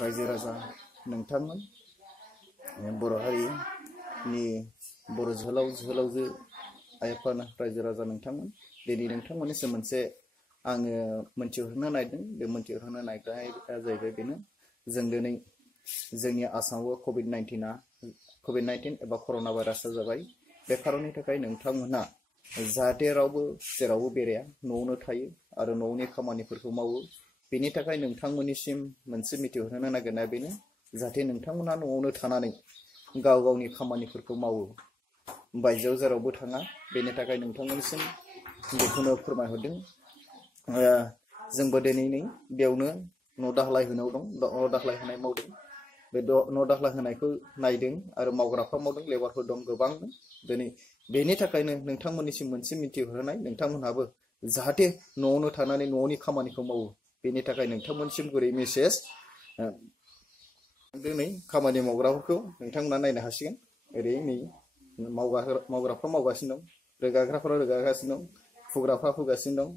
रायजो राजा नोंथांमोन बर' हारिनि बर' जोहोलाव जोहोलावजो आइ आफा रायजो राजा नोंथांमोन दिनै नोंथांमोननिसिम मोनसे आङो मोनथिहोनो नागिरदों। बे मोनथिहोनो नागिरनाया जाहैबाय बेनो जों दिनै जोंनि आसामाव कभिड-19 एबा कर'ना भाइरासआ जाबाय। बे खारननि थाखाय नोंथांमोनहा जाहाथे रावबो जेरावबो बेराया, न'आवनो थायो आरो न'नि खामानिफोरखौ मावो। बेनि थाखाय नोंथांमोननिसिम मोनसे मिथिहोनो नागिरनाया बेनो जाहाथे नोंथांमोनहा न'आवनो थानानै गाव गावनि खामानिफोरखौ मावो, बायजोआव जेरावबो थाङा। बेनि थाखाय नोंथांमोननिसिम बेखौनो फोरमायहरदों। जोंबो दिनै बेयावनो न' दाख्लाय होनायाव दं, न' दाख्लाय होनाय मावदों। बे न' दाख्लाय होनायखौ नायदों आरो मावग्राफ्रा मावदों, लेबारफोर दं गोबां दिनै। बेनि थाखायनो नोंथांमोननिसिम मोनसे मिथिहोनाय, नोंथांमोनहाबो जाहाथे न'आवनो थानानै न'नि खामानिखौ मावो। बेनि थाखाय नोंथांमोनसिम गुरै मेसेज दिनै खामानि मावग्राफोरखौ नोंथांमोना नायनो हासिगोन। ओरै नै मावग्राफ्रा मावगासिनो दं, रोगाग्राफ्रा रोगागासिनो दं, फुग्राफ्रा फुगासिनो दं।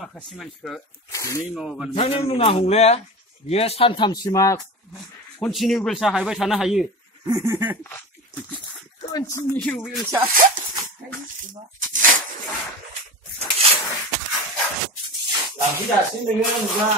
माखासे मानसिफ्रा नोंथांनि मुङा हंले बियो सानथामसिमा कन्टिनिउ बेलसा हायबाय थानो हायो। कन्टिनिउ बेलसा लांफैजासिम नोङो नुला।